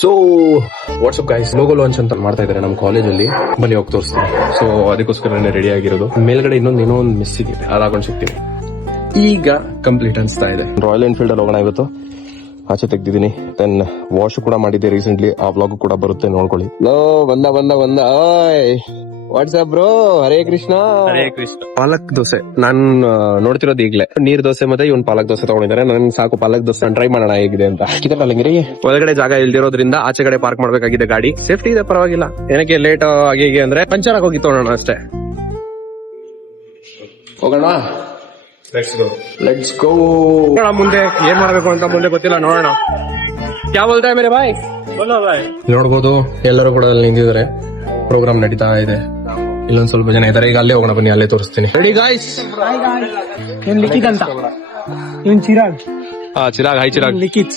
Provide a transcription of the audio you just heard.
So WhatsApp guys, logo launch ಅಂತ ಮಾಡ್ತಾ ಇದ್ದಾರೆ ನಮ್ಮ ಕಾಲೇಜಲ್ಲಿ. ಬನ್ನಿ ಹೋಗಿ ತೋರಿಸ್ತೀನಿ. ಸೊ ಅದಕ್ಕೋಸ್ಕರ ರೆಡಿ ಆಗಿರೋದು. ಮೇಲ್ಗಡೆ ಏನೋ ಒಂದು ಮಿಸ್ ಇದೆ, ಅದಾಕೊಂಡು ಸಿಗ್ತೀನಿ. ಈಗ ಕಂಪ್ಲೀಟ್ ಅನ್ಸ್ತಾ ಇದೆ. ರಾಯಲ್ ಎನ್ಫೀಲ್ಡ್ ಅಲ್ಲಿ ಹೋಗೋಣ ಇವತ್ತು. ಆಚೆ ತೆಗ್ದಿದ್ದೀನಿ. ದೆನ್ ವಾಶ್ ಕೂಡ ಮಾಡಿದ್ದೆ ರೀಸೆಂಟ್ಲಿ. ಆ ವ್ಲಾಗ್ ಕೂಡ ಬರುತ್ತೆ, ನೋಡ್ಕೊಳ್ಳಿ. ಬಂದ ವಾಟ್ಸ್ಆಪ್ ಬ್ರೋ. ಹರೇ ಕೃಷ್ಣ. ಪಾಲಕ್ ದೋಸೆ ನಾನ್ ನೋಡ್ತಿರೋದು ಈಗ್ಲೇ. ನೀರ್ ದೋಸೆ ಮತ್ತೆ ಇವನ್ ಪಾಲಕ್ ದೋಸೆ ತಗೊಂಡಿದ್ದಾರೆ. ನನ್ ಸಾಕು ಪಾಲಕ್ ದೋಸೆ ಟ್ರೈ ಮಾಡೋಣ ಹೇಗಿದೆ ಅಂತ. ಕಿತ್ತಲ್ಲಂಗಿರಿ ಒಳಗಡೆ ಜಾಗ ಇಲ್ದಿರೋದ್ರಿಂದ ಆಚೆ ಕಡೆ ಪಾರ್ಕ್ ಮಾಡ್ಬೇಕಾಗಿದೆ ಗಾಡಿ. ಸೇಫ್ಟಿ ಇದೆ, ಪರವಾಗಿಲ್ಲ. ಏನಕ್ಕೆ ಲೇಟ್ ಆಗಿ ಅಂದ್ರೆ ಪಂಚರ್ ಆಗೋಗಿ ತಗೊಳ್ಳೋಣ ಅಷ್ಟೇ. ಹೋಗೋಣ, ಲೆಟ್ಸ್ ಗೋ. ಮುಂದೆ ಏನ್ ಮಾಡ್ಬೇಕು ಅಂತ ಮುಂದೆ ಗೊತ್ತಿಲ್ಲ, ನೋಡೋಣ. ಕ್ಯಾ ಬೋಲ್ತಾ ಹೈ ಮೇರೆ ಭಾಯ್? ನೋಡ್ಬೋದು ಎಲ್ಲರೂ ಕೂಡ ಅಲ್ಲಿ ನಿಂತಿದ್ದಾರೆ. ಪ್ರೋಗ್ರಾಮ್ ನಡೀತಾ ಇದೆ. ಇಲ್ಲೊಂದ್ ಸ್ವಲ್ಪ ಜನ ಇದಾರೆ. ಈಗ ಅಲ್ಲೇ ಹೋಗೋಣ, ಬನ್ನಿ ಅಲ್ಲೇ ತೋರಿಸ್ತೀನಿ. Ready guys? ಲಿಖಿತ್ ಅಂತ, ಇವನ್ ಚಿರಾಗ್. ಚಿರಾಗ್. ಹಾಯ್ ಚಿರಾಗ್. ಲಿಖಿತ್